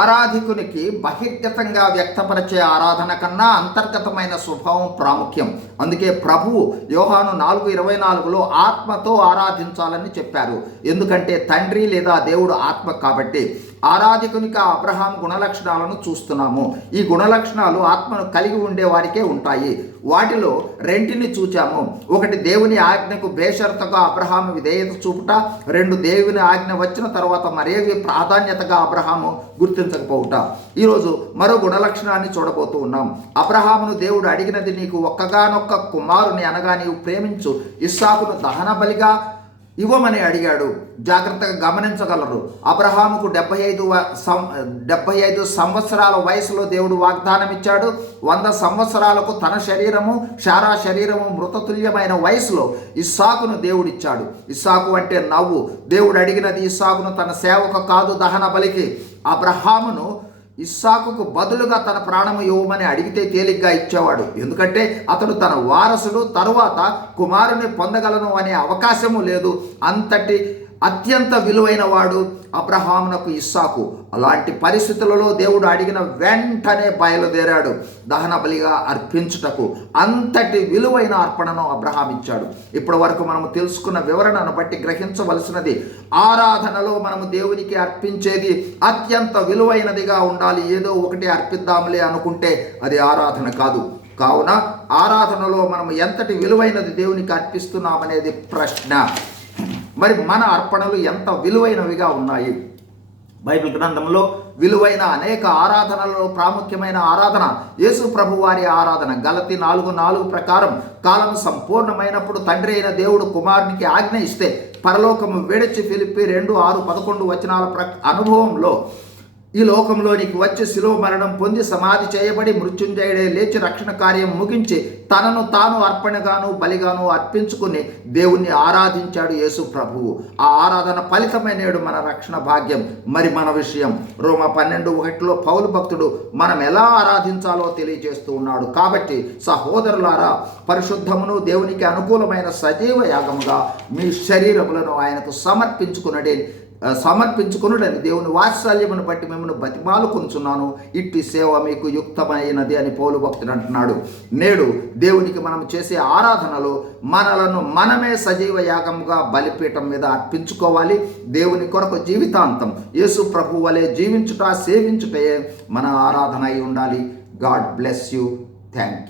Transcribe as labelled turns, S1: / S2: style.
S1: ఆరాధికునికి బహిర్గతంగా వ్యక్తపరిచే ఆరాధన కన్నా అంతర్గతమైన స్వభావం ప్రాముఖ్యం. అందుకే ప్రభువు యోహాను నాలుగు ఇరవై నాలుగులో ఆత్మతో ఆరాధించాలని చెప్పారు. ఎందుకంటే తండ్రి లేదా దేవుడు ఆత్మ కాబట్టి ఆరాధికునికి అబ్రహాం గుణలక్షణాలను చూస్తున్నాము. ఈ గుణలక్షణాలు ఆత్మను కలిగి ఉండే వారికే ఉంటాయి. వాటిలో రెంటిని చూచాము. ఒకటి దేవుని ఆజ్ఞకు బేషరతగా అబ్రహాము విధేయత చూపుట రెండు దేవుని ఆజ్ఞ వచ్చిన తర్వాత మరేవి ప్రాధాన్యతగా అబ్రహాము గుర్తించకపోవుట. ఈరోజు మరో గుణలక్షణాన్ని చూడబోతూ ఉన్నాం. అబ్రహామును దేవుడు అడిగినది నీకు ఒక్కగానొక్క కుమారుని అనగా నీవు ప్రేమించు. ఇస్సాకును దహన బలిగా ఇవ్వమని అడిగాడు. జాగ్రత్తగా గమనించగలరు. అబ్రహాముకు డెబ్బై ఐదు వ- సం డెబ్బై ఐదు సంవత్సరాల వయసులో దేవుడు వాగ్దానం ఇచ్చాడు వంద సంవత్సరాలకు తన శరీరము శారా శరీరము మృతతుల్యమైన వయసులో ఇస్సాకును దేవుడిచ్చాడు. ఇస్సాకు అంటే నవ్వు. దేవుడు అడిగినది ఇస్సాకును తన సేవకు కాదు దహన బలికి. అబ్రహామును ఇస్సాకుకు బదులుగా తన ప్రాణము ఇవ్వమని అడిగితే తేలిగ్గా ఇచ్చేవాడు. ఎందుకంటే అతడు తన వారసుడు తరువాత కుమారుని పొందగలను అనే అవకాశము లేదు. అంతటి అత్యంత విలువైన వాడు అబ్రహామునకు ఇస్సాకు. అలాంటి పరిస్థితులలో దేవుడు అడిగిన వెంటనే బయలుదేరాడు దహన బలిగా అర్పించుటకు. అంతటి విలువైన అర్పణను అబ్రహాం ఇచ్చాడు. ఇప్పటి వరకు మనము తెలుసుకున్న వివరణను బట్టి గ్రహించవలసినది ఆరాధనలో మనము దేవునికి అర్పించేది అత్యంత విలువైనదిగా ఉండాలి ఏదో ఒకటి అర్పిద్దాంలే అనుకుంటే అది ఆరాధన కాదు. కావున ఆరాధనలో మనం ఎంతటి విలువైనది దేవునికి అర్పిస్తున్నామనేది ప్రశ్న. మరి మన అర్పణలు ఎంత విలువైనవిగా ఉన్నాయి? బైబిల్ గ్రంథంలో విలువైన అనేక ఆరాధనలలో ప్రాముఖ్యమైన ఆరాధన యేసు ప్రభు వారి ఆరాధన గలతి నాలుగు నాలుగు ప్రకారం కాలం సంపూర్ణమైనప్పుడు తండ్రి అయిన దేవుడు కుమారునికి ఆజ్ఞ ఇస్తే పరలోకము విడిచి ఫిలిపి రెండు ఆరు పదకొండు వచనాల ప్ర అనుభవంలో ఈ లోకంలోనికి వచ్చి శిలువ మరణం పొంది సమాధి చేయబడి మృత్యుంజయుడే లేచి రక్షణ కార్యం ముగించి తనను తాను అర్పణగాను బలిగాను అర్పించుకుని దేవుణ్ణి ఆరాధించాడు యేసు ప్రభువు ఆ ఆరాధన ఫలితమే నేడు మన రక్షణ భాగ్యం. మరి మన విషయం రోమ పన్నెండు ఒకటిలో పౌలు భక్తుడు మనం ఎలా ఆరాధించాలో తెలియజేస్తూ ఉన్నాడు. కాబట్టి సహోదరులారా పరిశుద్ధమును దేవునికి అనుకూలమైన సజీవ యాగముగా మీ శరీరములను ఆయనకు సమర్పించుకునడే సమర్పించుకునుడని దేవుని వాత్సల్యమును బట్టి మిమ్మల్ని బతిమాలు కొంచున్నాను ఇట్టి సేవ మీకు యుక్తమైనది అని పౌలు భక్తుడు అంటున్నాడు. నేడు దేవునికి మనం చేసే ఆరాధనలో మనలను మనమే సజీవ యాగముగా బలిపీఠం మీద అర్పించుకోవాలి. దేవుని కొరకు జీవితాంతం యేసు ప్రభు వలె జీవించుట సేవించుటయే మన ఆరాధన అయి ఉండాలి. God bless you. థ్యాంక్